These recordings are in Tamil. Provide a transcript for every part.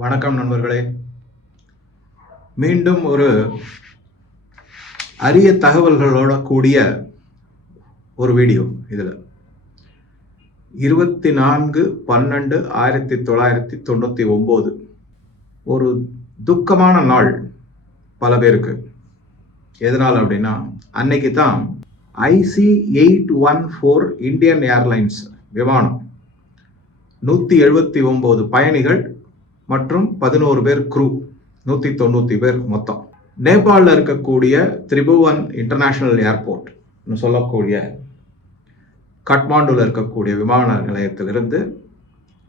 வணக்கம் நண்பர்களே. மீண்டும் ஒரு அரிய தகவல்களோட கூடிய ஒரு வீடியோ. இதில் 24/12/1999 ஒரு துக்கமான நாள் பல பேருக்கு. எதனால் அப்படின்னா, அன்னைக்கு தான் IC-814 இந்தியன் ஏர்லைன்ஸ் விமானம் 179 பயணிகள் மற்றும் 11 பேர் க்ரூ, 190 பேர் மொத்தம், நேபாளில் இருக்கக்கூடிய திரிபுவன் இன்டர்நேஷனல் ஏர்போர்ட் சொல்லக்கூடிய காட்மாண்டுவில் இருக்கக்கூடிய விமான நிலையத்திலிருந்து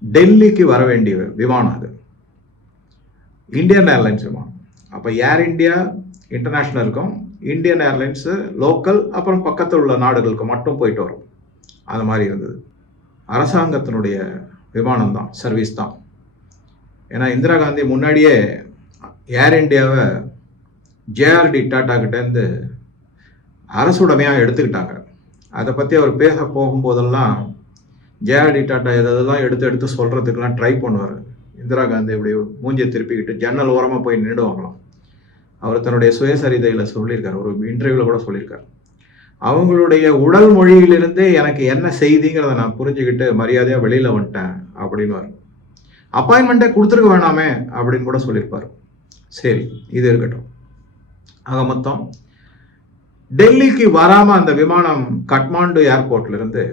டெல்லிக்கு வர வேண்டிய விமானம் அது. இந்தியன் ஏர்லைன்ஸ் விமானம். அப்போ ஏர் இந்தியா இன்டர்நேஷ்னல் இருக்கும், இந்தியன் ஏர்லைன்ஸு லோக்கல், அப்புறம் பக்கத்தில் உள்ள நாடுகளுக்கு மட்டும் போயிட்டு வரும். அது மாதிரி இருந்தது. அரசாங்கத்தினுடைய விமானம் தான், சர்வீஸ் தான். ஏன்னா இந்திரா காந்தி முன்னாடியே ஏர் இந்தியாவை ஜேஆர்டி டாட்டா கிட்டேருந்து அரசுடைமையாக எடுத்துக்கிட்டாங்க. அதை பற்றி அவர் பேச போகும்போதெல்லாம் ஜேஆர்டி டாட்டா எதெல்லாம் எடுத்து சொல்கிறதுக்கெல்லாம் ட்ரை பண்ணுவார். இந்திரா காந்தி இப்படி மூஞ்சியை திருப்பிக்கிட்டு ஜன்னல் ஓரமாக போய் நின்றுவாங்களாம். அவர் தன்னுடைய சுயசரிதையில் சொல்லியிருக்கார், ஒரு இன்டர்வியூவில் கூட சொல்லியிருக்கார். அவங்களுடைய உடல் மொழியிலிருந்தே எனக்கு என்ன செய்திங்கிறத நான் புரிஞ்சுக்கிட்டு மரியாதையாக வெளியில் வந்துட்டேன் அப்படின்னு. அப்பாயின்மெண்ட்டே கொடுத்துருக்க வேணாமே அப்படின்னு கூட சொல்லியிருப்பார். சரி, இது இருக்கட்டும். ஆக மொத்தம் டெல்லிக்கு வராமல் அந்த விமானம் காட்மாண்டு ஏர்போர்ட்லேருந்து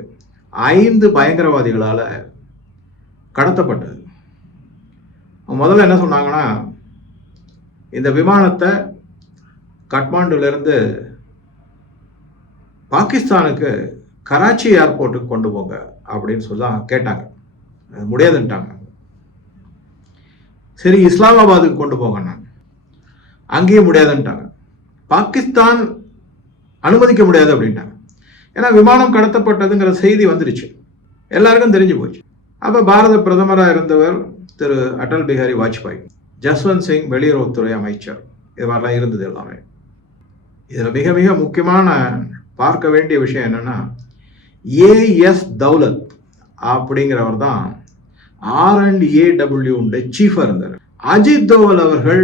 5 பயங்கரவாதிகளால் கடத்தப்பட்டது. முதல்ல என்ன சொன்னாங்கன்னா, இந்த விமானத்தை காட்மாண்டுலேருந்து பாகிஸ்தானுக்கு கராச்சி ஏர்போர்ட்டுக்கு கொண்டு போங்க அப்படின்னு சொல்ல கேட்டாங்க. முடியாதுன்ட்டாங்க. சரி, இஸ்லாமாபாத்துக்கு கொண்டு போங்கண்ணா, அங்கேயும் முடியாதுன்ட்டாங்க. பாகிஸ்தான் அனுமதிக்க முடியாது அப்படின்ட்டாங்க. ஏன்னா விமானம் கடத்தப்பட்டதுங்கிற செய்தி வந்துருச்சு, எல்லாருக்கும் தெரிஞ்சு போச்சு. அப்போ பாரத பிரதமராக இருந்தவர் திரு அடல் பிஹாரி வாஜ்பாய், ஜஸ்வந்த் சிங் வெளியுறவுத்துறை அமைச்சர், இது மாதிரிலாம் இருந்தது எல்லாமே. இதில் மிக மிக முக்கியமான பார்க்க வேண்டிய விஷயம் என்னன்னா, ஏஎஸ் தௌலத் அப்படிங்கிறவர் தான் R&AW சீஃபாக இருந்தார். அஜித் தோவல் அவர்கள்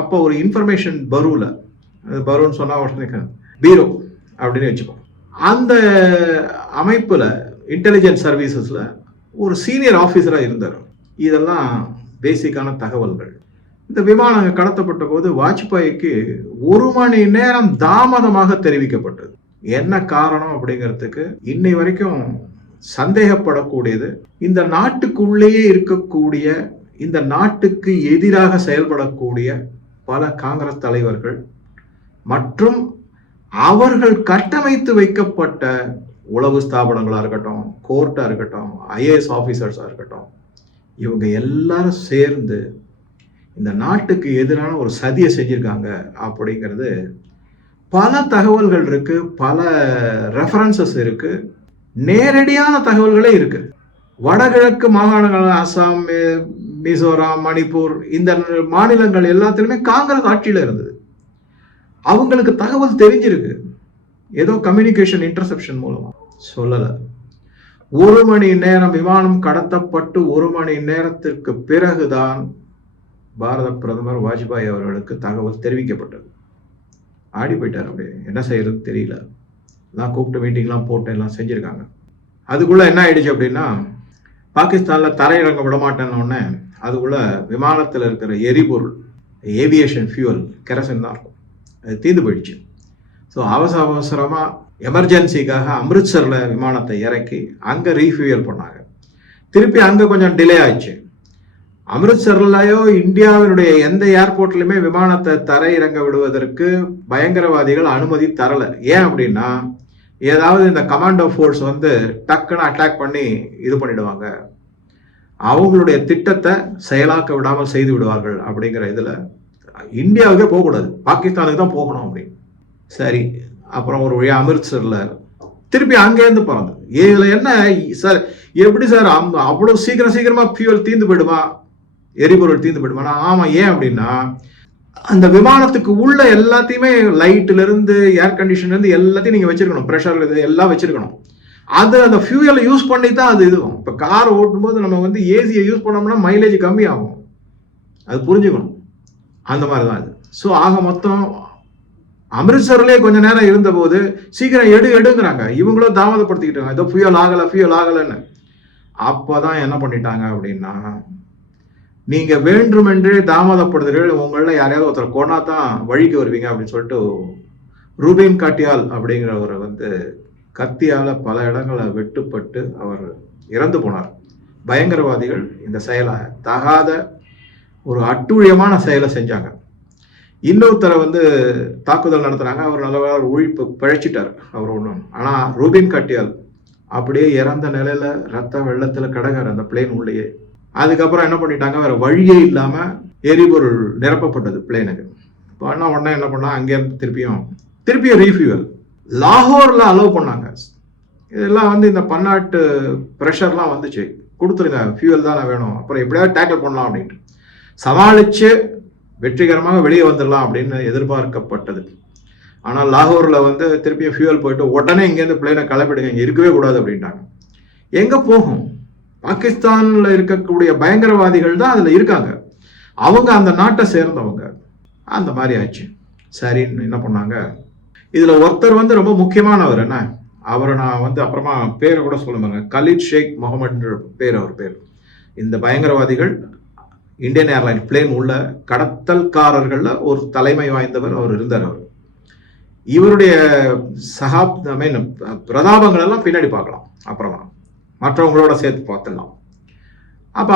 அப்போ ஒரு இன்ஃபர்மேஷன் பருன்னு சொன்னால் பீரோ அப்படின்னு வச்சுப்போம். அந்த அமைப்பில் இன்டெலிஜென்ஸ் சர்வீசஸில் ஒரு சீனியர் ஆஃபீஸராக இருந்தார். இதெல்லாம் பேசிக்கான தகவல்கள். இந்த விமானம் கடத்தப்பட்ட போது வாஜ்பாய்க்கு 1 மணி நேரம் தாமதமாக தெரிவிக்கப்பட்டது. என்ன காரணம் அப்படிங்கிறதுக்கு இன்னை வரைக்கும் சந்தேகப்படக்கூடியது. இந்த நாட்டுக்குள்ளேயே இருக்கக்கூடிய, இந்த நாட்டுக்கு எதிராக செயல்படக்கூடிய பல காங்கிரஸ் தலைவர்கள் மற்றும் அவர்கள் கட்டமைத்து வைக்கப்பட்ட உளவு ஸ்தாபனங்களாக இருக்கட்டும், கோர்ட்டாக இருக்கட்டும், IAS ஆஃபீஸர்ஸாக இருக்கட்டும், இவங்க எல்லாரும் சேர்ந்து இந்த நாட்டுக்கு எதிரான ஒரு சதியை செஞ்சிருக்காங்க அப்படிங்கிறது பல தகவல்கள் இருக்கு, பல ரெஃபரன்சஸ் இருக்கு, நேரடியான தகவல்களே இருக்கு. வடகிழக்கு மாகாணங்கள், அசாம், மிசோரம், மணிப்பூர், இந்த மாநிலங்கள் எல்லாத்திலுமே காங்கிரஸ் ஆட்சியில் இருந்தது. அவங்களுக்கு தகவல் தெரிஞ்சிருக்கு, ஏதோ கம்யூனிகேஷன் இன்டர்செப்ஷன் மூலமா சொல்லலை. 1 மணி நேரம் விமானம் கடத்தப்பட்டு 1 மணி நேரத்திற்கு பிறகுதான் பாரத பிரதமர் வாஜ்பாய் அவர்களுக்கு தகவல் தெரிவிக்கப்பட்டது. ஆடி போயிட்டார். அப்படியே என்ன செய்யறது தெரியல. எல்லாம் கூப்பிட்டு மீட்டிங்லாம் போட்டு எல்லாம் செஞ்சுருக்காங்க. அதுக்குள்ளே என்ன ஆயிடுச்சு அப்படின்னா, பாகிஸ்தானில் தரையிறங்க விடமாட்டேன்னொடனே அதுக்குள்ளே விமானத்தில் இருக்கிற எரிபொருள், ஏவியேஷன் ஃபியூவல், கெரசின் தான் இருக்கும், அது தீர்ந்து போயிடுச்சு. ஸோ அவசரமாக எமர்ஜென்சிக்காக அம்ரித்சரில் விமானத்தை இறக்கி அங்கே ரீஃபியூயல் பண்ணாங்க. திருப்பி அங்கே கொஞ்சம் டிலே ஆயிடுச்சு. அம்ரித்சர்லையோ இந்தியாவினுடைய எந்த ஏர்போர்ட்லையுமே விமானத்தை தரையிறங்க விடுவதற்கு பயங்கரவாதிகள் அனுமதி தரலை. ஏன் அப்படின்னா, ஏதாவது இந்த கமாண்டோ ஃபோர்ஸ் டக்குன்னு அட்டாக் பண்ணி இது பண்ணிடுவாங்க, அவங்களுடைய திட்டத்தை செயலாக்க விடாமல் செய்து விடுவார்கள் அப்படிங்கிற இதில் இந்தியாவுக்கே போகக்கூடாது, பாகிஸ்தானுக்கு தான் போகணும் அப்படின்னு. சரி, அப்புறம் ஒரு வழியாக அமிர்த்சரில் திருப்பி அங்கேருந்து பிறந்து இதில் என்ன சார், எப்படி சார் அவ்வளோ சீக்கிரமாக ஃபியூவல் தீர்ந்து போயிடுமா, எரிபொருள் தீர்ந்து போயிடுமா? ஆமாம். ஏன் அப்படின்னா, அந்த விமானத்துக்கு உள்ள எல்லாத்தையுமே லைட்லேருந்து ஏர் கண்டிஷன்லேருந்து எல்லாத்தையும் நீங்கள் வச்சுருக்கணும், ப்ரெஷர் இது எல்லாம் வச்சுருக்கணும். அது அந்த ஃபியூயலை யூஸ் பண்ணி தான் அது இதுவும். இப்போ கார் ஓட்டும்போது நம்ம ஏசியை யூஸ் பண்ணோம்னா மைலேஜ் கம்மியாகும். அது புரிஞ்சுக்கணும். அந்த மாதிரி தான் இது. ஸோ ஆக மொத்தம் அமிர்த்சர்லேயே கொஞ்ச நேரம் இருந்தபோது சீக்கிரம் எடுங்கிறாங்க, இவங்களும் தாமதப்படுத்திக்கிட்டாங்க, ஏதோ ஃபியூல் ஆகலைன்னு. அப்போதான் என்ன பண்ணிட்டாங்க அப்படின்னா, நீங்க வேண்டுமென்றே தாமதப்படுத்துறீர்கள், உங்களில் யாரையாவது ஒருத்தர் கொண்டா தான் வழிக்கு வருவீங்க அப்படின்னு சொல்லிட்டு ரூபின் காட்டியால் அப்படிங்கிறவர் வந்து கத்தியால பல இடங்களை வெட்டுப்பட்டு அவர் இறந்து போனார். பயங்கரவாதிகள் இந்த செயலை, தகாத ஒரு அட்டூழியமான செயலை செஞ்சாங்க. இன்னொருத்தரை வந்து தாக்குதல் நடத்துறாங்க, அவர் நல்ல உழிப்பு பிழைச்சிட்டார் அவர் ஒன்றும். ஆனால் ரூபின் காட்டியால் அப்படியே இறந்த நிலையில ரத்த வெள்ளத்துல கிடக்கார் அந்த பிளேன் உள்ளேயே. அதுக்கப்புறம் என்ன பண்ணிட்டாங்க, வேற வழியே இல்லாம எரிபொருள் நிரப்பப்பட்டது பிளேனுக்கு. பண்ண உடனே என்ன பண்ணா, அங்கேருந்து திருப்பியும் ரீஃபியூவல் லாகோர்ல அலோவ் பண்ணாங்க. இதெல்லாம் வந்து இந்த பன்னாட்டு ப்ரெஷர்லாம் வந்துச்சு, கொடுத்துருங்க ஃபியூவல் தானே வேணும், அப்புறம் எப்படியாவது டேக்கிள் பண்ணலாம் அப்படின்ட்டு சமாளிச்சு வெற்றிகரமாக வெளியே வந்துடலாம் அப்படின்னு எதிர்பார்க்கப்பட்டது. ஆனால் லாகூர்ல வந்து திருப்பியும் ஃபியூவல் போயிட்டு உடனே இங்கேருந்து பிளேனை கிளப்பிடுங்க, இங்கே இருக்கவே கூடாது அப்படின்ட்டாங்க. எங்கே போகும்? பாகிஸ்தான்ல இருக்கக்கூடிய பயங்கரவாதிகள் தான் அதில் இருக்காங்க, அவங்க அந்த நாட்டை சேர்ந்தவங்க. அந்த மாதிரி ஆச்சு. சரின்னு என்ன பண்ணாங்க, இதில் ஒருத்தர் வந்து ரொம்ப முக்கியமானவர். என்ன அவரை நான் வந்து அப்புறமா பேரை கூட சொல்லுவாங்க, கலீத் ஷேக் முகமது பேர், அவர் பேர். இந்த பயங்கரவாதிகள் இந்தியன் ஏர்லைன் பிளேன் உள்ள கடத்தல்காரர்கள்ல ஒரு தலைமை வாய்ந்தவர் அவர் இருந்தார். அவர் இவருடைய பிரதாபங்கள் எல்லாம் பின்னாடி பார்க்கலாம், அப்புறமா மற்றவங்களோட சேர்த்து பார்த்துடலாம். அப்போ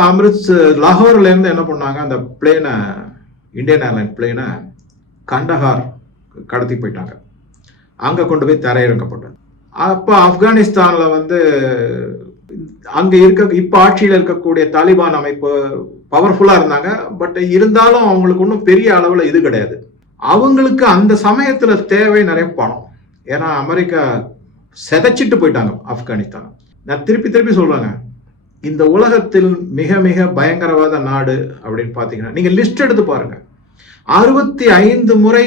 லாகூர்ல இருந்து என்ன பண்ணாங்க, அந்த பிளேனை, இந்தியன் ஏர்லைன் பிளேனை கண்டஹார் கடத்தி போயிட்டாங்க. அங்கே கொண்டு போய் தரையிறக்கப்பட்டது. அப்போ ஆப்கானிஸ்தான்ல வந்து அங்க இப்ப ஆட்சியில் இருக்கக்கூடிய தாலிபான் அமைப்பு பவர்ஃபுல்லா இருந்தாங்க. பட் இருந்தாலும் அவங்களுக்கு ஒன்றும் பெரிய அளவுல இது கிடையாது. அவங்களுக்கு அந்த சமயத்துல தேவை நிறைய பணம். ஏன்னா அமெரிக்கா செதைச்சிட்டு போயிட்டாங்க ஆப்கானிஸ்தான். நான் திருப்பி சொல்றாங்க, இந்த உலகத்தில் மிக மிக பயங்கரவாத நாடு அப்படின்னு பாத்தீங்கன்னா நீங்க லிஸ்ட் எடுத்து பாருங்க. 65 முறை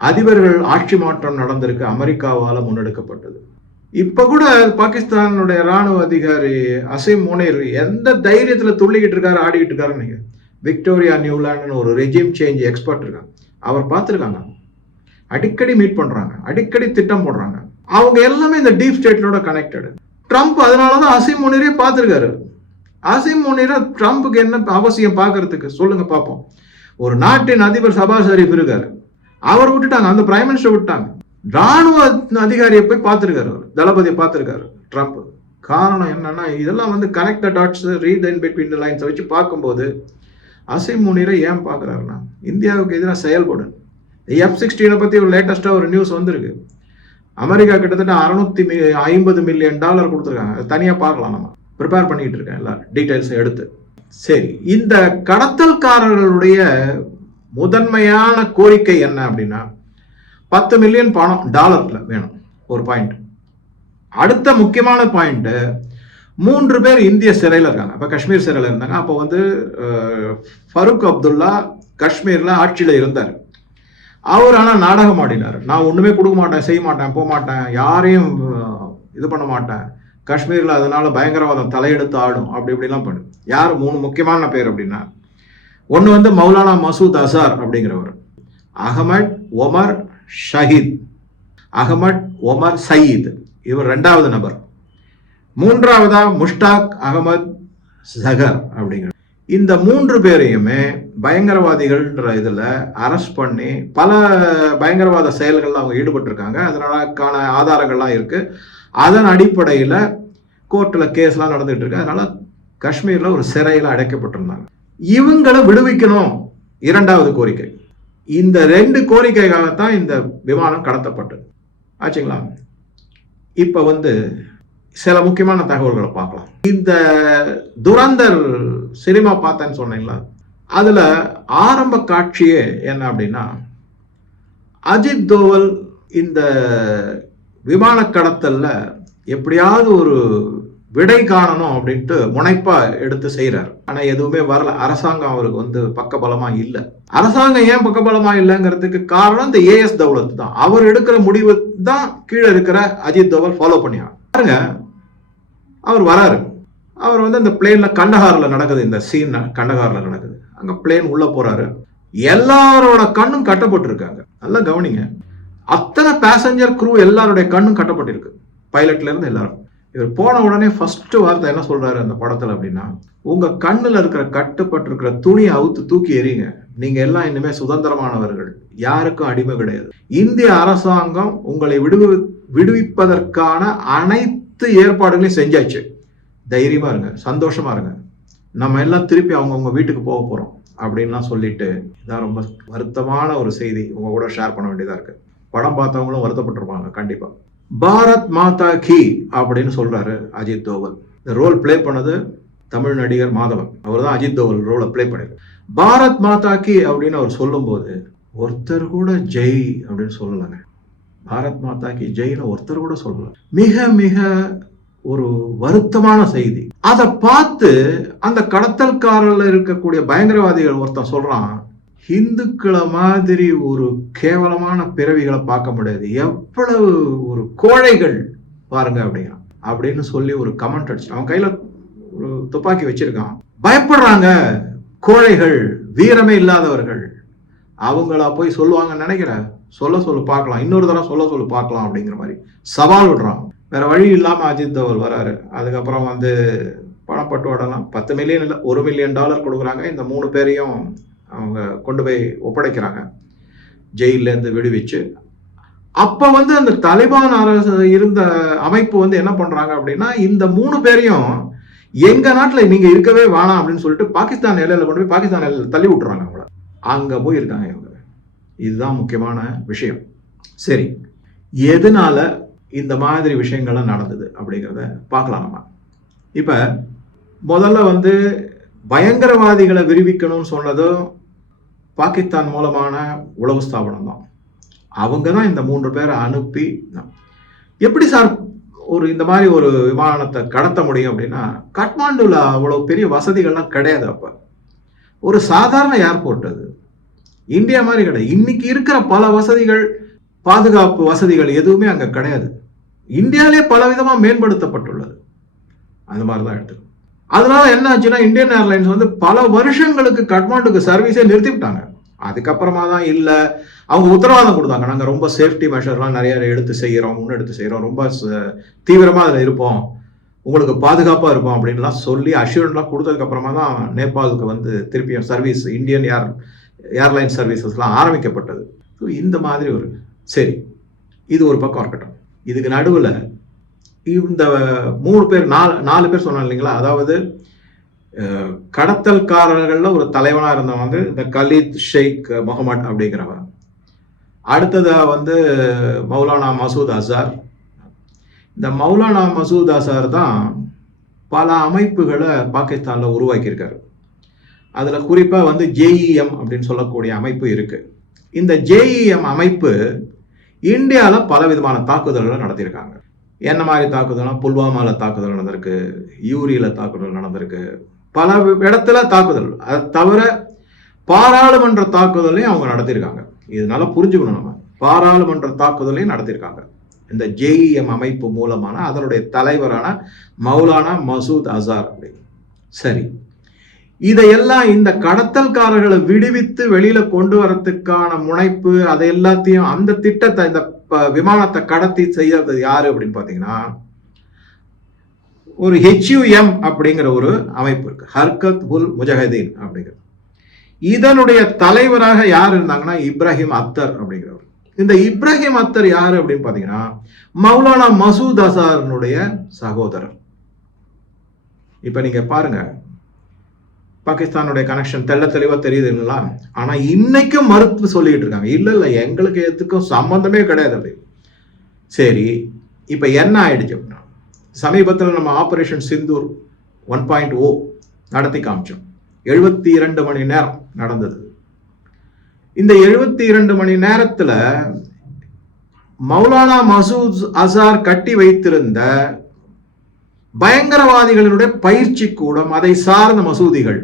அதிபர்கள் ஆட்சி மாற்றம் நடந்திருக்கு, அமெரிக்காவால முன்னெடுக்கப்பட்டது. இப்ப கூட பாகிஸ்தானுடைய ராணுவ அதிகாரி அசீம் முனீர் எந்த தைரியத்துல துள்ளிக்கிட்டு இருக்காரு, ஆடிக்கிட்டு இருக்காருன்னு நீங்க விக்டோரியா நியூலாண்டுன்னு ஒரு ரெஜிம் சேஞ்ச் எக்ஸ்பர்ட் இருக்காங்க, அவர் பார்த்துருக்காங்க. அடிக்கடி மீட் பண்றாங்க, அடிக்கடி திட்டம் போடுறாங்க. அவங்க எல்லாமே இந்த டீப் ஸ்டேட்டோட கனெக்டடு. ட்ரம்ப் அதனாலதான் அசீம் முனீரே பார்த்துருக்காரு. அசீம் முனீரை ட்ரம்ப்புக்கு என்ன அவசியம் பார்க்கறதுக்கு சொல்லுங்க பார்ப்போம். ஒரு நாட்டின் அதிபர் சபாஸ் ஷரீஃப் இருக்காரு, அவர் விட்டுட்டாங்க, அந்த பிரைம் மினிஸ்டர் விட்டாங்க. ராணுவ அதிகாரியை போய் பார்த்துருக்காரு, தளபதியை பார்த்துருக்காரு ட்ரம்ப். காரணம் என்னன்னா, இதெல்லாம் வந்து connect the dots, read in between the lines வச்சு பார்க்கும்போது அசீம் முனீரை ஏன் பார்க்குறாருன்னா, இந்தியாவுக்கு எதிராக செயல்படும். F-16 பற்றி ஒரு லேட்டஸ்டாக ஒரு நியூஸ் வந்திருக்கு. அமெரிக்கா கிட்டத்தட்ட $650 மில்லியன் கொடுத்துருக்காங்க. அது தனியாக பார்க்கலாம், நம்ம ப்ரிப்பேர் பண்ணிட்டு இருக்கேன் எல்லா டீட்டெயில்ஸும் எடுத்து. சரி, இந்த கடத்தல்காரர்களுடைய முதன்மையான கோரிக்கை என்ன அப்படின்னா, 10 மில்லியன் பணம் டாலர்ல வேணும், ஒரு பாயிண்ட். அடுத்த முக்கியமான பாயிண்ட், 3 பேர் இந்திய சிறையில் இருக்காங்க. அப்போ காஷ்மீர் சிறையில் இருந்தாங்க. அப்போ வந்து ஃபருக் அப்துல்லா காஷ்மீர்ல ஆட்சியில் இருந்தார். அவர் ஆனால் நாடகம் ஆடினார். நான் ஒண்ணுமே கொடுக்க மாட்டேன், செய்ய மாட்டேன், போக மாட்டேன், யாரையும் இது பண்ண மாட்டேன், காஷ்மீர்ல அதனால பயங்கரவாதம் தலையெடுத்து ஆடும், அப்படி இப்படிலாம் பண்ணு. யார் 3 முக்கியமான பேர் அப்படின்னா, ஒன்று வந்து மௌலானா மசூத் அசார் அப்படிங்கிறவர், அகமட் ஒமர் ஷஹீத், அகமட் ஒமர் சயீத், இவர் 2வது நபர். 3வதா முஷ்டாக் அகமது ஜகர் அப்படிங்கிற. இந்த 3 பேரையுமே பயங்கரவாதிகள்ன்ற இதுல அரெஸ்ட் பண்ணி பல பயங்கரவாத செயல்கள்ல அவங்க ஈடுபட்டிருக்காங்க. அதனாலக்கான ஆதாரங்கள்லாம் இருக்கு. அதன் அடிப்படையில கோர்ட்ல கேஸ்லாம் நடந்துட்டு இருக்கு. அதனால காஷ்மீர்ல ஒரு சிறையில அடைக்கப்பட்டிருந்தாங்க. இவங்களை விடுவிக்கணும், 2வது கோரிக்கை. இந்த 2 கோரிக்கைக்காகத்தான் இந்த விமானம் கடத்தப்பட்டது. ஆச்சுங்களா? இப்ப வந்து சில முக்கியமான தகவல்களை பார்க்கலாம். இந்த துரந்தர் சினிமா பார்த்தேன்னு சொன்னீங்களா, அதுல ஆரம்ப காட்சியே என்ன அப்படின்னா, அஜித் தோவல் இந்த விமான கடத்தல்ல எப்படியாவது ஒரு விடை காணணும் அப்படின்ட்டு முனைப்பா எடுத்து செய்யறாரு. ஆனா எதுவுமே வரல. அரசாங்கம் அவருக்கு வந்து பக்கபலமா இல்லை. அரசாங்கம் ஏன் பக்கபலமா இல்லைங்கிறதுக்கு காரணம் இந்த AS தௌலத் தான். அவர் எடுக்கிற முடிவு தான் கீழே இருக்கிற அஜித் தோவல் ஃபாலோ பண்ணியாங்க. பாருங்க, அவர் வராரு. அவர் வந்து அந்த பிளேன்ல கண்டஹார்ல நடக்குது, இந்த சீன் கண்டஹார்ல நடக்குது. அங்க பிளேன் உள்ள போறாரு. எல்லாரோட கண்ணும் கட்டப்பட்டிருக்காங்க. நல்லா கவனிங்க, அத்தனை பேசஞ்சர் க்ரூ எல்லாருடைய கண்ணும் கட்டப்பட்டிருக்கு, பைலட்ல இருந்து எல்லாரும். இவர் போன உடனே ஃபர்ஸ்ட் வார்த்தை என்ன சொல்றாரு அந்த படத்துல அப்படின்னா, உங்க கண்ணுல இருக்கிற கட்டுப்பட்டிருக்கிற துணியை அவுத்து தூக்கி எறிங்க, நீங்க எல்லாம் இனிமே சுதந்திரமானவர்கள், யாருக்கும் அடிமை கிடையாது. இந்திய அரசாங்கம் உங்களை விடுவிப்பதற்கான அனைத்து ஏற்பாடுகளையும் செஞ்சாச்சு, தைரியமா இருங்க, சந்தோஷமா இருங்க, நம்ம எல்லாம் திருப்பி அவங்கவுங்க வீட்டுக்கு போக போறோம் அப்படின்லாம் சொல்லிட்டு, இதான் ரொம்ப வருத்தமான ஒரு செய்தி உங்க கூட ஷேர் பண்ண வேண்டியதா இருக்கு. படம் பார்த்தவங்களும் வருத்தப்பட்டிருப்பாங்க கண்டிப்பா. பாரத் மாதா கி அப்படின்னு சொல்றாரு அஜித் தோவல். இந்த ரோல் பிளே பண்ணது தமிழ் நடிகர் மாதவன், அவர் தான் அஜித் தோவல் ரோலை பிளே பண்ணிருக்காரு. பாரத் மாதா கி அப்படின்னு அவர் சொல்லும் போது ஒருத்தர் கூட ஜெய் அப்படின்னு சொல்லலங்க. பாரத் மாதா கி ஜெய்னு ஒருத்தர் கூட சொல்லல. மிக மிக ஒரு வருத்தமான செய்தி. அதை பார்த்து அந்த கடத்தல்காரர்ல இருக்கக்கூடிய பயங்கரவாதிகள் ஒருத்தன் சொல்றான், இந்துக்களை மாதிரி ஒரு கேவலமான பிறவிகளை பார்க்க முடியாது, எவ்வளவு ஒரு கோழைகள் பாருங்க அப்படிங்கிறான். அப்படின்னு சொல்லி ஒரு கமெண்ட் அடிச்சு, அவன் கையில ஒரு துப்பாக்கி வச்சிருக்கான். பயப்படுறாங்க கோழைகள், வீரமே இல்லாதவர்கள், அவங்களா போய் சொல்லுவாங்கன்னு நினைக்கிற, சொல்லு பார்க்கலாம், இன்னொரு தடவை சொல்லு பார்க்கலாம் அப்படிங்கிற மாதிரி சவால் விடுறான். வேற வழி இல்லாம அஜித் தோவல் வராரு. அதுக்கப்புறம் பணப்பட்டுவாடலாம், 10 மில்லியன் இல்லை, $1 மில்லியன் கொடுக்குறாங்க. இந்த 3 பேரையும் அவங்க கொண்டு போய் ஒப்படைக்கிறாங்க ஜெயில இருந்து விடுவிச்சு. அப்ப அந்த தாலிபான் அரசு இருந்த அமைப்பு என்ன பண்றாங்க அப்படின்னா, இந்த 3 பேரையும் எங்க நாட்டுல நீங்க இருக்கவே வேணாம் அப்படின்னு சொல்லிட்டு பாகிஸ்தான் எல்லையில கொண்டு போய் பாகிஸ்தான் எல்லையில தள்ளி விட்டுறாங்க. அவங்கள அங்க போய் இருக்காங்க இவங்க. இதுதான் முக்கியமான விஷயம். சரி, எதனால இந்த மாதிரி விஷயங்கள்லாம் நடந்தது அப்படிங்கிறத பார்க்கலாம். நம்ம இப்ப முதல்ல பயங்கரவாதிகளை விடுவிக்கணும்னு சொன்னதும் பாகிஸ்தான் மூலமான உளவு ஸ்தாபனம் தான். அவங்க தான் இந்த 3 பேரை அனுப்பி, எப்படி சார் இந்த மாதிரி ஒரு விமானத்தை கடத்த முடியும் அப்படின்னா, காட்மாண்டுல அவ்வளவு பெரிய வசதிகள்லாம் கிடையாது. அப்ப ஒரு சாதாரண ஏர்போர்ட், அது இந்தியா மாதிரி கிடையாது. இன்னைக்கு இருக்கிற பல வசதிகள், பாதுகாப்பு வசதிகள் எதுவுமே அங்க கிடையாது. இந்தியாவிலே பல விதமா மேம்படுத்தப்பட்டுள்ளது. அந்த மாதிரிதான் எடுத்துக்கணும். அதனால என்ன ஆச்சுன்னா, இந்தியன் ஏர்லைன்ஸ் பல வருஷங்களுக்கு காட்மாண்டுக்கு சர்வீஸே நிறுத்திவிட்டாங்க. அதுக்கப்புறமா தான் இல்லை, அவங்க உத்தரவாதம் கொடுத்தாங்க, நாங்க ரொம்ப சேஃப்டி மெஷர்லாம் நிறைய எடுத்து செய்யறோம், முன்னெடுத்து செய்யறோம், ரொம்ப தீவிரமா அதில் இருப்போம், உங்களுக்கு பாதுகாப்பா இருக்கும் அப்படின்லாம் சொல்லி அஷ்யூரன்ஸ்லாம் கொடுத்ததுக்கு அப்புறமா தான் நேபாளுக்கு திருப்பியும் சர்வீஸ், இந்தியன் ஏர்லைன் சர்வீசஸ்லாம் ஆரம்பிக்கப்பட்டது. ஸோ இந்த மாதிரி ஒரு சரி, இது ஒரு பக்கம் இருக்கட்டும். இதுக்கு நடுவில் இந்த 3 பேர் 4 பேர் சொன்னாங்க இல்லைங்களா, அதாவது கடத்தல்காரர்கள்ல ஒரு தலைவனா இருந்தவங்க இந்த கலீத் ஷேக் முகமது அப்படிங்கிறவன். அடுத்ததா மௌலானா மசூத் அசார். இந்த மௌலானா மசூத் அசார் தான் பல அமைப்புகளை பாகிஸ்தான்ல உருவாக்கியிருக்காரு. அதுல குறிப்பா ஜேஇஎம் அப்படின்னு சொல்லக்கூடிய அமைப்பு இருக்கு. இந்த ஜேஇஎம் அமைப்பு இந்தியாவில் பல விதமான தாக்குதல்களை நடத்தியிருக்காங்க. என்ன மாதிரி தாக்குதல்? புல்வாமால தாக்குதல் நடந்திருக்கு, யூரியில தாக்குதல் நடந்திருக்கு, பல இடத்துல தாக்குதல். அதை தவிர பாராளுமன்ற தாக்குதலையும் அவங்க நடத்தியிருக்காங்க. இதனால புரிஞ்சுக்கணும், நம்ம பாராளுமன்ற தாக்குதலையும் நடத்தியிருக்காங்க இந்த ஜேஇஎம் அமைப்பு மூலமான அதனுடைய தலைவரான மௌலானா மசூத் அசார் அப்படி. சரி, இதையெல்லாம் இந்த கடத்தல்காரர்களை விடுவித்து வெளியில கொண்டு வரத்துக்கான முனைப்பு, அதை எல்லாத்தையும் அந்த திட்டத்தை, இந்த விமானத்தை கடத்தி செய்யறது யாரு அப்படின்னு பாத்தீங்கன்னா, ஒரு HUM அப்படிங்கிற ஒரு அமைப்பு இருக்கு, ஹர்கத் உல் முஜாஹிதீன் அப்படிங்கிற. இதனுடைய தலைவராக யார் இருந்தாங்கன்னா இப்ராஹிம் அத்தர் அப்படிங்கிறவர். இந்த இப்ராஹிம் அத்தர் யாரு அப்படின்னு பாத்தீங்கன்னா மௌலானா மசூத் அசாருடைய சகோதரர். இப்ப நீங்க பாருங்க, பாகிஸ்தானுடைய கனெக்ஷன் தெள்ள தெளிவா தெரியுதுங்களா? ஆனா இன்னைக்கும் மறுத்து சொல்லிட்டு இருக்காங்க, இல்ல எங்களுக்கு எதுக்கும் சம்பந்தமே கிடையாது அப்படி. சரி, இப்ப என்ன ஆயிடுச்சு அப்படின்னா, சமீபத்தில் நம்ம ஆபரேஷன் சிந்தூர் 1.0 நடத்தி காமிச்சோம். 72 மணி நேரம் நடந்தது. இந்த 72 மணி நேரத்துல மௌலானா மசூத் அசார் கட்டி வைத்திருந்த பயங்கரவாதிகளுடைய பயிற்சி கூடம், அதை சார்ந்த மசூதிகள்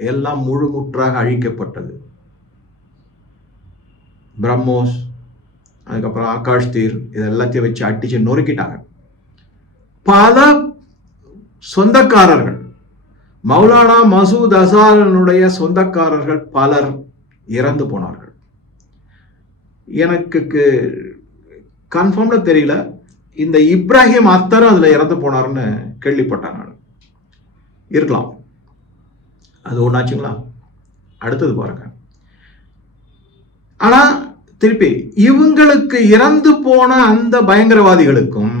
எல்லாம் முழுமுற்றாக அழிக்கப்பட்டது. பிரம்மோஸ், அதுக்கப்புறம் ஆகாஷ் தீர், இது எல்லாத்தையும் வச்சு அடிச்சு நொறுக்கிட்டாங்க. பல சொந்தக்காரர்கள், மௌலானா மசூத் அசாரனுடைய சொந்தக்காரர்கள் பலர் இறந்து போனார்கள். எனக்கு கன்ஃபார்ம்ல தெரியல, இந்த இப்ராஹிம் அத்தரும் அதுல இறந்து போனார்னு கேள்விப்பட்டேன் நான். இருக்கலாம், அது ஒண்ணாச்சுங்களா? அடுத்தது பாருங்க. ஆனா திருப்பி இவங்களுக்கு இறந்து போன அந்த பயங்கரவாதிகளுக்கும்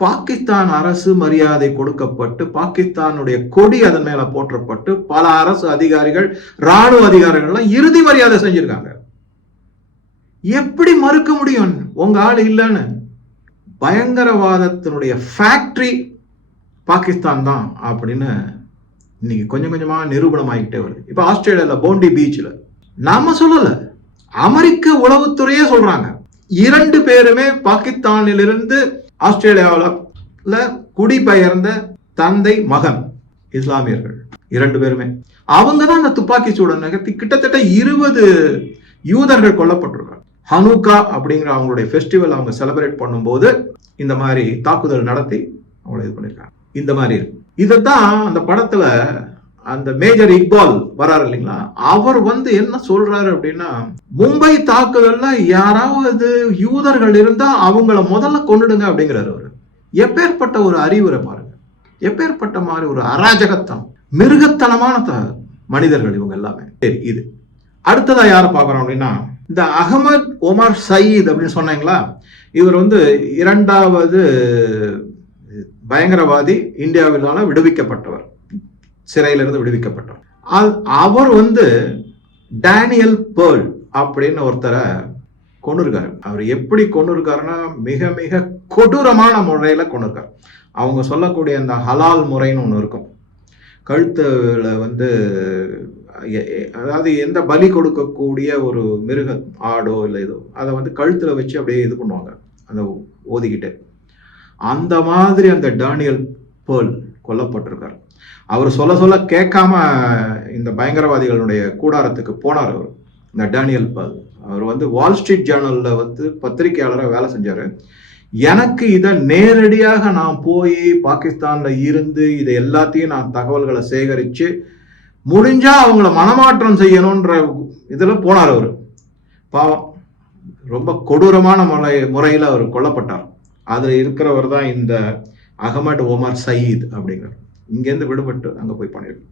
பாகிஸ்தான் அரசு மரியாதை கொடுக்கப்பட்டு பாகிஸ்தானுடைய கொடி அதன் மேல போற்றப்பட்டு பல அரசு அதிகாரிகள், ராணுவ அதிகாரிகள்லாம் இறுதி மரியாதை செஞ்சிருக்காங்க. எப்படி மறுக்க முடியும் உங்க ஆள் இல்லைன்னு? பயங்கரவாதத்தினுடைய ஃபேக்டரி பாகிஸ்தான் தான் அப்படின்னு இன்னைக்கு கொஞ்சம் கொஞ்சமா நிரூபணம் ஆகிட்டே வருது. இப்ப ஆஸ்திரேலியால போண்டி பீச்ல நாம சொல்லல, அமெரிக்க உளவுத்துறையே சொல்றாங்க, 2 பேருமே பாகிஸ்தானிலிருந்து ஆஸ்திரேலியாவில் குடிபெயர்ந்த தந்தை மகன் இஸ்லாமியர்கள் 2 பேருமே. அவங்க தான் அந்த துப்பாக்கி சூடு நகர்த்தி கிட்டத்தட்ட 20 யூதர்கள் கொல்லப்பட்டிருக்காங்க. ஹனூக்கா அப்படிங்கிற அவங்களுடைய ஃபெஸ்டிவல் அவங்க செலிப்ரேட் பண்ணும்போது இந்த மாதிரி தாக்குதல் நடத்தி அவங்களை இது பண்ணிருக்காங்க. இந்த மாதிரி இதைத்தான் அந்த படத்துல அந்த மேஜர் இக்பால் வராரு இல்லைங்களா, அவர் என்ன சொல்றாரு அப்படின்னா, மும்பை தாக்குதல்ல யாராவது யூதர்கள் இருந்தா அவங்கள முதல்ல கொண்டுடுங்க அப்படிங்கிறாரு அவரு. எப்பேற்பட்ட ஒரு அறிவுரை பாருங்க, எப்பேற்பட்ட மாதிரி ஒரு அராஜகத்தனம், மிருகத்தனமான மனிதர்கள் இவங்க எல்லாமே. சரி, இது அடுத்ததா யார பாக்குறோம் அப்படின்னா, இந்த அகமது ஒமர் சயீத் அப்படின்னு சொன்னீங்களா, இவர் 2வது பயங்கரவாதி, இந்தியாவிலான விடுவிக்கப்பட்டவர், சிறையிலிருந்து விடுவிக்கப்பட்டவர். அவர் டேனியல் பேர்ல் அப்படின்னு ஒருத்தரை கொண்டிருக்காரு. அவர் எப்படி கொண்டிருக்காருன்னா, மிக மிக கொடூரமான முறையில கொண்டிருக்காரு. அவங்க சொல்லக்கூடிய அந்த ஹலால் முறைன்னு ஒன்று இருக்கும். கழுத்துல அதாவது எந்த பலி கொடுக்கக்கூடிய ஒரு மிருக, ஆடோ இல்லை இதோ, அதை கழுத்துல வச்சு அப்படியே இது பண்ணுவாங்க, அந்த ஓதிக்கிட்டு. அந்த மாதிரி அந்த டேனியல் பேர்ல் கொல்லப்பட்டிருக்காரு. அவர் சொல்ல கேட்காம இந்த பயங்கரவாதிகளுடைய கூடாரத்துக்கு போனார். அவர் இந்த டேனியல் பேர்ல் அவர் வால் ஸ்ட்ரீட் ஜேர்னல்ல பத்திரிகையாளராக வேலை செஞ்சாரு. எனக்கு இதை நேரடியாக நான் போய் பாகிஸ்தான்ல இருந்து இதை எல்லாத்தையும் நான் தகவல்களை சேகரிச்சு முடிஞ்சா அவங்கள மனமாற்றம் செய்யணும்ன்ற இதுல போனார். அவர் பாவம், ரொம்ப கொடூரமான முறையில அவர் கொல்லப்பட்டார். அதுல இருக்கிறவர் தான் இந்த அகமது ஒமர் சயீத் அப்படிங்கிற, இங்கேருந்து விடுபட்டு அங்க போய் பண்ணிருக்கு.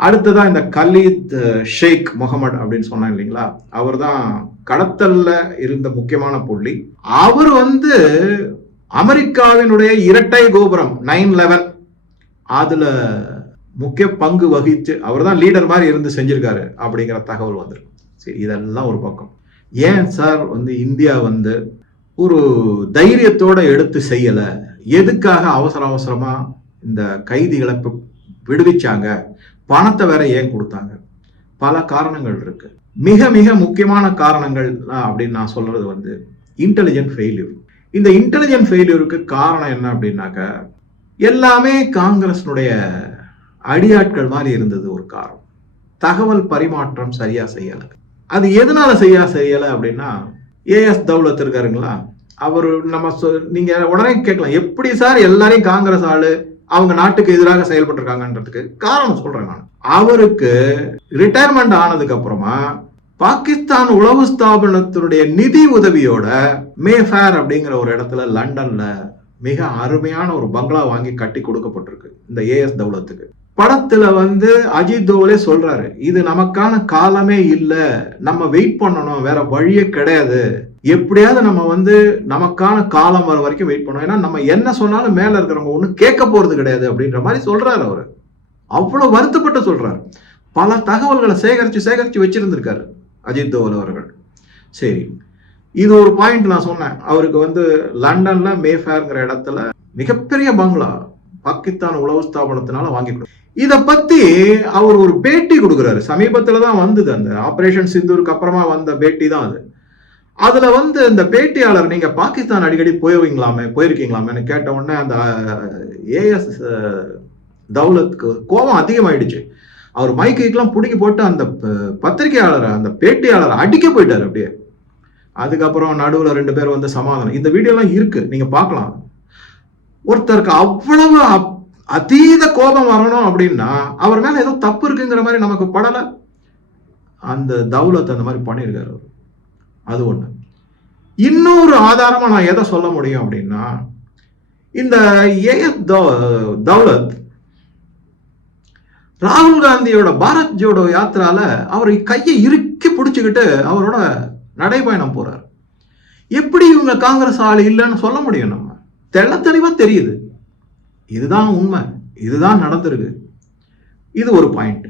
அடுத்ததான் இந்த கலீத் ஷேக் முகமது அப்படின்னு சொன்னாங்க இல்லைங்களா, அவர் தான் கடத்தல்ல இருந்த முக்கியமான புள்ளி. அவர் அமெரிக்காவினுடைய இரட்டை கோபுரம் 9/11 அதுல முக்கிய பங்கு வகிச்சு அவர் தான் லீடர் மாதிரி இருந்து செஞ்சிருக்காரு அப்படிங்கிற தகவல் வந்திருக்கு. சரி, இதெல்லாம் ஒரு பக்கம். ஏன் சார் இந்தியா ஒரு தைரியத்தோட எடுத்து செய்யல? எதுக்காக அவசரமா இந்த கைதிகளை விடுவிச்சாங்க? பணத்தை வேற ஏன் கொடுத்தாங்க? பல காரணங்கள் இருக்கு. மிக மிக முக்கியமான காரணங்கள் அப்படின்னு நான் சொல்றது இன்டெலிஜென்ட் ஃபெயில்யூர். இந்த இன்டெலிஜென்ட் ஃபெயில்யூருக்கு காரணம் என்ன அப்படின்னாக்க, எல்லாமே காங்கிரஸ்னுடைய அடியாட்கள் மாதிரி இருந்தது. ஒரு காரணம், தகவல் பரிமாற்றம் சரியா செய்யல. அது எதனால செய்யல அப்படின்னா, ஏஎஸ் தௌலத் இருக்காருங்களா, அவரு நீங்க உடனே கேட்கலாம், எப்படி சார் எல்லாரையும் காங்கிரஸ் ஆளு அவங்க நாட்டுக்கு எதிராக செயல்பட்டிருக்காங்கன்றதுக்கு காரணம் சொல்றேன் நான். அவருக்கு ரிட்டையர்மெண்ட் ஆனதுக்கு அப்புறமா பாகிஸ்தான் உளவு ஸ்தாபனத்தினுடைய நிதி உதவியோட மேஃபேர் அப்படிங்கிற ஒரு இடத்துல லண்டன்ல மிக அருமையான ஒரு பங்களா வாங்கி கட்டி கொடுக்கப்பட்டிருக்கு இந்த ஏஎஸ் தௌலத்துக்கு. படத்துல அஜித் தோவலே சொல்றாரு, இது நமக்கான காலமே இல்ல, நம்ம வெயிட் பண்ணணும், வேற வழியே கிடையாது, எப்படியாவது நம்ம நமக்கான காலம் வர வரைக்கும் வெயிட் பண்ணணும், ஏன்னா நம்ம என்ன சொன்னாலும் மேல இருக்கிறவங்க ஒண்ணு கேட்க போறது கிடையாது அப்படின்ற மாதிரி சொல்றாரு. அவரு அவ்வளவு வருத்தப்பட்டு சொல்றாரு. பல தகவல்களை சேகரிச்சு வச்சிருந்திருக்காரு அஜித் தோவல் அவர்கள். சரி, இது ஒரு பாயிண்ட் நான் சொன்னேன். அவருக்கு லண்டன்ல மேஃபேர்ங்கிற இடத்துல மிகப்பெரிய பங்களா பாகிஸ்தான் உளவு ஸ்தாபனத்தினால வாங்கி கொடு. இத பத்தி அவர் ஒரு பேட்டி கொடுக்குறாரு. சமீபத்துலதான் வந்தது, அந்த ஆபரேஷன் சிந்தூருக்கு அப்புறமா வந்த பேட்டி தான் அது. அதுல இந்த பேட்டியாளர், நீங்க பாகிஸ்தான் அடிக்கடி போயிருக்கீங்களாமே கேட்ட உடனே அந்த ஏஎஸ் தௌலத்துக்கு கோபம் அதிகமாயிடுச்சு. அவர் மைக்கெல்லாம் பிடிக்கி போட்டு அந்த பத்திரிகையாளரை, அந்த பேட்டியாளரை அடிக்க போயிட்டாரு அப்படியே. அதுக்கப்புறம் நடுவுல 2 பேர் சமாதானம். இந்த வீடியோ எல்லாம் இருக்கு, நீங்க பார்க்கலாம். ஒருத்தருக்கு அவ்வளவு அதீத கோபம் வரணும் அப்படின்னா அவர் மேல ஏதோ தப்பு இருக்குங்கிற மாதிரி நமக்கு படல. அந்த தௌலத் அந்த மாதிரி பண்ணியிருக்காரு அவர். அது ஒண்ணு. இன்னொரு ஆதாரமா நான் எதை சொல்ல முடியும் அப்படின்னா, இந்த ஏஎஃப் தௌலத் ராகுல் காந்தியோட பாரத் ஜோடோ யாத்திரால அவர் கையை இறுக்கி பிடிச்சுக்கிட்டு அவரோட நடைபயணம் போறார். எப்படி இவங்க காங்கிரஸ் ஆள் இல்லைன்னு சொல்ல முடியும்? நம்ம தெள்ள தெளிவா தெரியுது. இதுதான் உண்மை, இதுதான் நடந்திருக்கு. இது ஒரு பாயிண்ட்.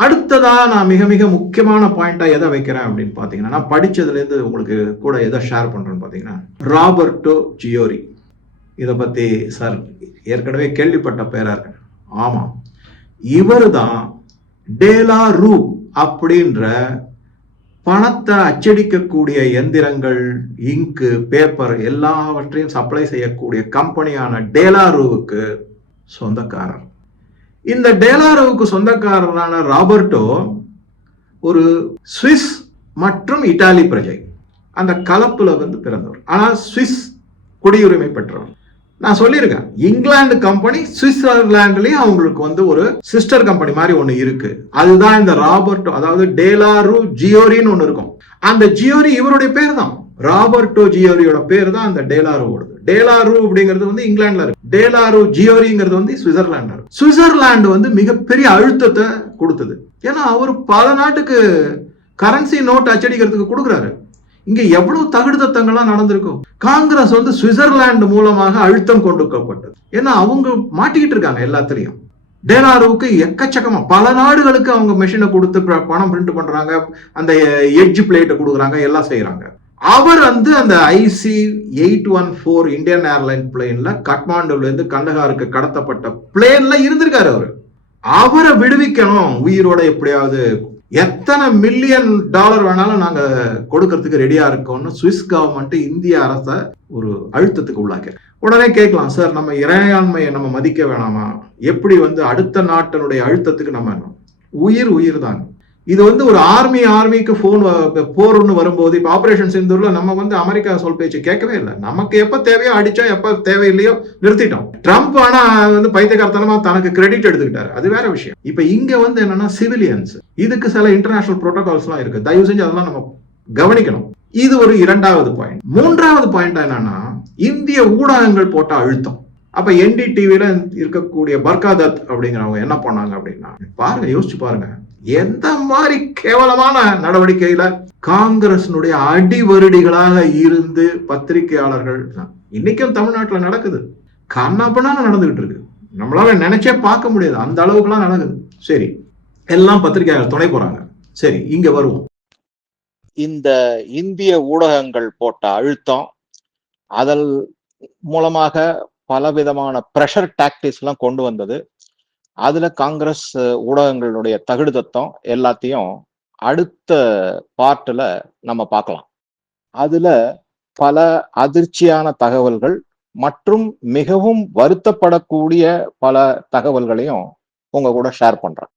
அடுத்ததா நான் மிக மிக முக்கியமான பாயிண்டா எதை வைக்கிறேன் அப்படின்னு பாத்தீங்கன்னா, நான் படிச்சதுல இருந்து உங்களுக்கு கூட எதை ஷேர் பண்றேன்னு பாத்தீங்கன்னா, ராபர்டோ ஜியோரி. இதை பத்தி சார் ஏற்கனவே கேள்விப்பட்ட பேரா இருக்கு. ஆமா, இவர் தான் டேலா ரூ அப்படின்ற பணத்தை அச்சடிக்கக்கூடிய எந்திரங்கள், இங்கு, பேப்பர் எல்லாவற்றையும் சப்ளை செய்யக்கூடிய கம்பெனியான டேலாரூவுக்கு சொந்தக்காரர். இந்த டேலாரூவுக்கு சொந்தக்காரரான ராபர்டோ ஒரு சுவிஸ் மற்றும் இத்தாலி பிரஜை. அந்த கலப்புல பிறந்தவர். ஆனா சுவிஸ் குடியுரிமை பெற்றவர். நான் சொல்லியிருக்கேன், இங்கிலாந்து கம்பெனி சுவிட்சர்லாந்துலயும் அவங்களுக்கு ஒரு சிஸ்டர் கம்பெனி மாதிரி ஒண்ணு இருக்கு. அதுதான் இந்த ராபர்டோ, அதாவது டேலாரூ ஜியோரின்னு ஒண்ணு இருக்கும். அந்த ஜியோரி இவருடைய பேர் தான். ராபர்டோ ஜியோரியோட பேர் தான் அந்த டேலாரூவோடது. டேலாரூ அப்படிங்கிறது இங்கிலாந்துல இருக்கு. டேலாரூ ஜியோரிங்கிறது சுவிட்சர்லாந்து இருக்கு. சுவிட்சர்லாந்து மிகப்பெரிய அழுத்தத்தை கொடுத்தது. ஏன்னா அவர் பல நாட்டுக்கு கரன்சி நோட் அச்சடிக்கிறதுக்கு கொடுக்குறாரு. இங்க எவ்வளவு தகுடுதத்தங்கள்லாம் நடந்திருக்கும். காங்கிரஸ் சுவிட்சர்லாந்து மூலமாக அழுத்தம் கொண்டுக்கப்பட்டது. ஏன்னா அவங்க மாட்டிக்கிட்டு இருக்காங்க எல்லாத்திலையும். டேலாரூவுக்கு எக்கச்சக்கமா பல நாடுகளுக்கு அவங்க மெஷினை கொடுத்து பணம் பிரிண்ட் பண்றாங்க, அந்த எட்ஜ் பிளேட்டை கொடுக்குறாங்க, எல்லாம் செய்யறாங்க. அவர் அந்த IC 814 இந்தியன் ஏர்லைன் பிளேன்ல காட்மாண்டுல இருந்து கண்டகாருக்கு கடத்தப்பட்ட பிளேன்ல இருந்திருக்காரு. அவரை விடுவிக்கணும் உயிரோட, எப்படியாவது எத்தனை மில்லியன் டாலர் வேணாலும் நாங்க கொடுக்கறதுக்கு ரெடியா இருக்கோம்னு சுவிஸ் கவர்மெண்ட் இந்திய அரச ஒரு அழுத்தத்துக்கு உள்ளாக்க. உடனே கேட்கலாம், சார் நம்ம இறையாண்மையை நம்ம மதிக்க வேணாமா? எப்படி அடுத்த நாட்டினுடைய அழுத்தத்துக்கு நம்ம உயிர் தான். இது ஒரு ஆர்மிக்கு போர்னு வரும்போது, இப்ப ஆபரேஷன் சிந்தூர்ல நம்ம அமெரிக்கா சொல் பேச்சு கேட்கவே இல்லை. நமக்கு எப்ப தேவையோ அடிச்சோம், எப்ப தேவையில்லையோ நிறுத்திட்டோம். ட்ரம்ப் ஆனா பைத்தியக்காரத்தனமா தனக்கு கிரெடிட் எடுத்துக்கிட்டாரு, அது வேற விஷயம். இப்ப இங்க என்னன்னா சிவிலியன்ஸ், இதுக்கு சில இன்டர்நேஷனல் புரோட்டோகால்ஸ் எல்லாம் இருக்கு. தயவு செஞ்சு அதெல்லாம் நம்ம கவனிக்கணும். இது ஒரு இரண்டாவது பாயிண்ட். மூன்றாவது பாயிண்ட் என்னன்னா, இந்திய ஊடகங்கள் போட்ட அழுத்தம். அப்ப NDTVல இருக்கக்கூடிய பர்காதத் அப்படிங்கிறவங்க என்ன பண்ணாங்க அப்படின்னா, பாருங்க, யோசிச்சு பாருங்க, எந்த மாதிரி கேவலமான நடவடிக்கையில காங்கிரஸினுடைய அடிவருடிகளாக இருந்து பத்திரிகையாளர்கள் இன்னைக்கும் தமிழ்நாட்டுல நடக்குது. கண்ணாப்பண்ணா நடந்துகிட்டு இருக்கு. நம்மளால நினைச்சே பார்க்க முடியாது, அந்த அளவுக்குலாம் நடக்குது. சரி, எல்லாம் பத்திரிகையாளர் துணை போறாங்க. சரி, இங்க வருவோம். இந்த இந்திய ஊடகங்கள் போட்ட அழுத்தம், அதன் மூலமாக பலவிதமான பிரஷர் டாக்டிக்ஸ் எல்லாம் கொண்டு வந்தது. அதுல காங்கிரஸ் ஊடகங்களுடைய தகுடுதத்தம் எல்லாத்தையும் அடுத்த பார்ட்ல நம்ம பார்க்கலாம். அதுல பல அதிர்ச்சியான தகவல்கள் மற்றும் மிகவும் வருத்தப்படக்கூடிய பல தகவல்களையும் உங்க கூட ஷேர் பண்றேன்.